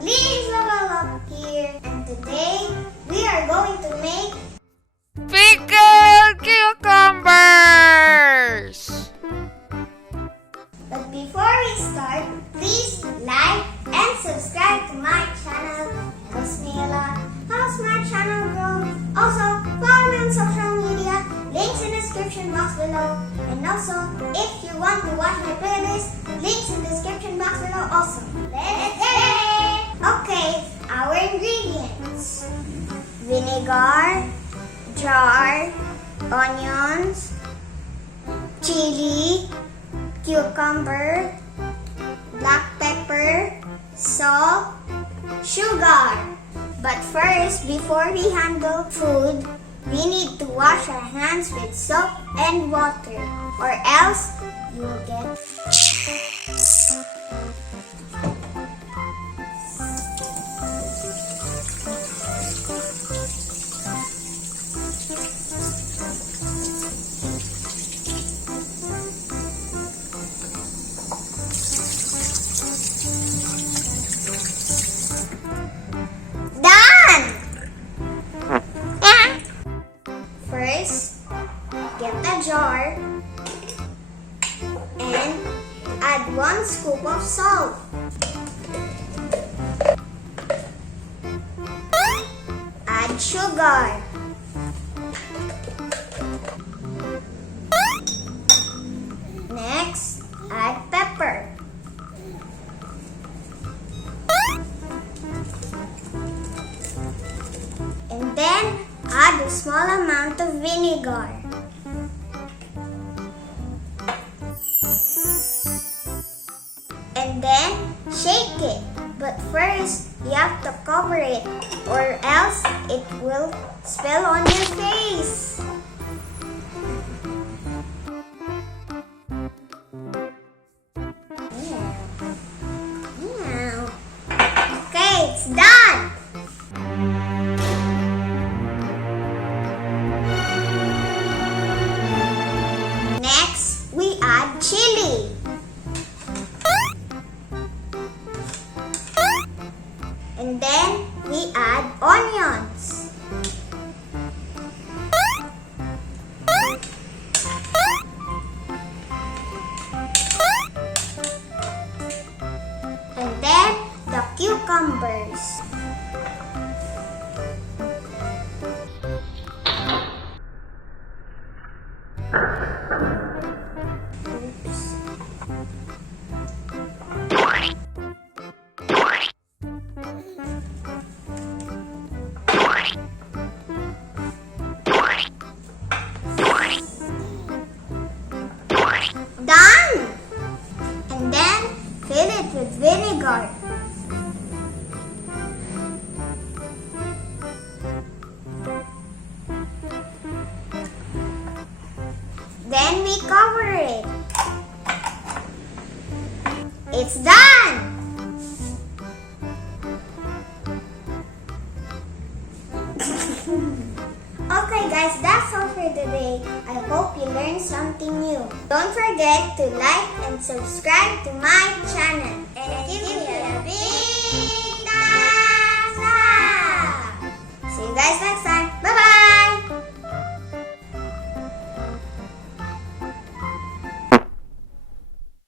LivLevelUp here, and today we are going to make pickled cucumbers! But before we start, please like and subscribe to my channel. Helps me a lot. Helps my channel grow. Also, follow me on social media. Links in the description box below. And also, if you want to watch my playlist, links in the description box below also. Let's get it! Okay, our ingredients: vinegar, jar, onions, chili, cucumber, black pepper, salt, sugar. But first, before we handle food, we need to wash our hands with soap and water, or else you will get First, get a jar and add 1 scoop of salt. Add sugar. Next, add pepper. And then add a small amount of vinegar. And then shake it. But first, you have to cover it or else it will spill on your face. Okay, it's done. Next, we add chili. And then we add onions. And then the cucumbers. Done! And then fill it with vinegar. Then we cover it. It's done! Okay guys, that's all for today. I hope you learned something new. Don't forget to like and subscribe to my channel. And give me a big thumbs up. See you guys next time.